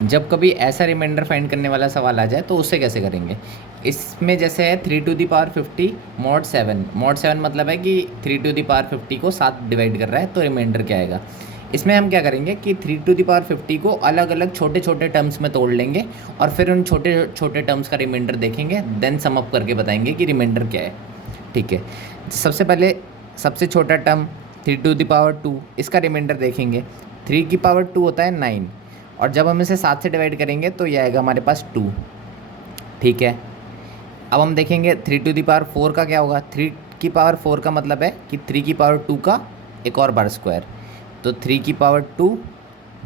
जब कभी ऐसा रिमाइंडर फाइंड करने वाला सवाल आ जाए तो उससे कैसे करेंगे। इसमें जैसे है 3 टू द पावर 50 mod 7 मतलब है कि 3 टू द पावर 50 को 7 डिवाइड कर रहा है, तो रिमाइंडर क्या आएगा। इसमें हम क्या करेंगे कि 3 टू द पावर 50 को अलग अलग छोटे छोटे टर्म्स में तोड़ लेंगे और फिर उन छोटे छोटे टर्म्स का रिमाइंडर देखेंगे, देन सम अप करके बताएंगे कि रिमाइंडर क्या है। ठीक है, सबसे पहले सबसे छोटा टर्म 3 टू द पावर 2, इसका रिमाइंडर देखेंगे। 3 की पावर 2 होता है 9, और जब हम इसे 7 से डिवाइड करेंगे तो ये आएगा हमारे पास 2। ठीक है, अब हम देखेंगे 3 टू द पावर 4 का क्या होगा। 3 की पावर 4 का मतलब है कि 3 की पावर 2 का एक और बार स्क्वायर, तो 3 की पावर 2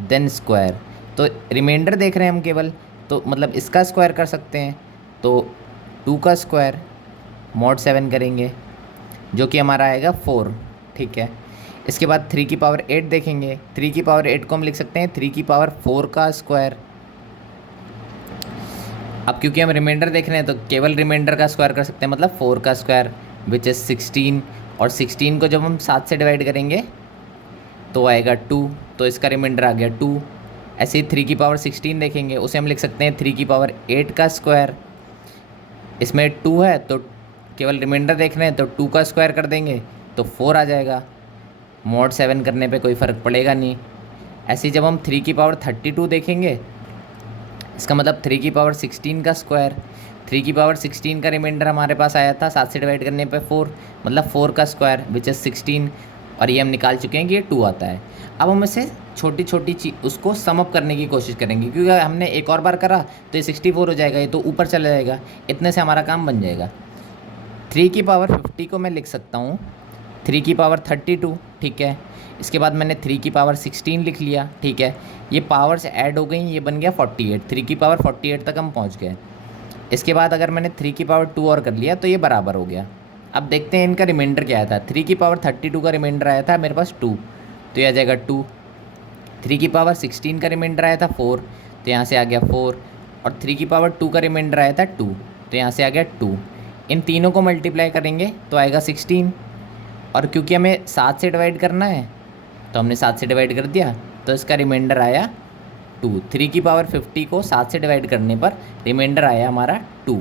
देन स्क्वायर। तो रिमाइंडर देख रहे हैं हम केवल, तो मतलब इसका स्क्वायर कर सकते हैं, तो 2 का स्क्वायर mod 7 करेंगे जो कि हमारा आएगा 4। ठीक है, इसके बाद 3 की पावर 8 देखेंगे। 3 की पावर 8 को हम लिख सकते हैं 3 की पावर 4 का स्क्वायर। अब क्योंकि हम रिमाइंडर देख रहे हैं तो केवल रिमाइंडर का स्क्वायर कर सकते हैं, मतलब 4 का स्क्वायर विच इज़ 16। और 16 को जब हम 7 से डिवाइड करेंगे तो आएगा 2, तो इसका रिमाइंडर आ गया 2। ऐसे ही 3 की पावर 16 देखेंगे, उसे हम लिख सकते हैं 3 की पावर 8 का स्क्वायर। इसमें 2 है तो केवल रिमाइंडर देख रहे हैं तो 2 का स्क्वायर कर देंगे तो 4 आ जाएगा। mod 7 करने पे कोई फ़र्क पड़ेगा नहीं। ऐसे ही जब हम 3 की पावर 32 देखेंगे, इसका मतलब 3 की पावर 16 का स्क्वायर। 3 की पावर 16 का रिमाइंडर हमारे पास आया था 7 से डिवाइड करने पे 4, मतलब 4 का स्क्वायर विच इज़ 16, और ये हम निकाल चुके हैं कि ये 2 आता है। अब हम इसे छोटी छोटी चीज उसको सम अप करने की कोशिश करेंगे, क्योंकि हमने एक और बार करा तो ये 64 हो जाएगा, ये तो ऊपर चला जाएगा, इतने से हमारा काम बन जाएगा। 3 की पावर 50 को मैं लिख सकता हूँ 3 की पावर 32। ठीक है, इसके बाद मैंने 3 की पावर 16 लिख लिया। ठीक है, ये पावर्स ऐड हो गई, ये बन गया 48। 3 की पावर 48 तक हम पहुँच गए। इसके बाद अगर मैंने 3 की पावर 2 और कर लिया तो ये बराबर हो गया। अब देखते हैं इनका रिमाइंडर क्या आया था। 3 की पावर 32 का रिमाइंडर आया था मेरे पास 2, तो ये आ जाएगा 2। 3 की पावर 16 का रिमाइंडर आया था 4, तो यहाँ से आ गया 4। और 3 की पावर 2 का रिमाइंडर आया था 2, तो यहाँ से आ गया 2। इन तीनों को मल्टीप्लाई करेंगे तो आएगा 16, और क्योंकि हमें 7 से डिवाइड करना है तो हमने 7 से डिवाइड कर दिया, तो इसका रिमाइंडर आया 2। 3 की पावर 50 को 7 से डिवाइड करने पर रिमाइंडर आया हमारा 2।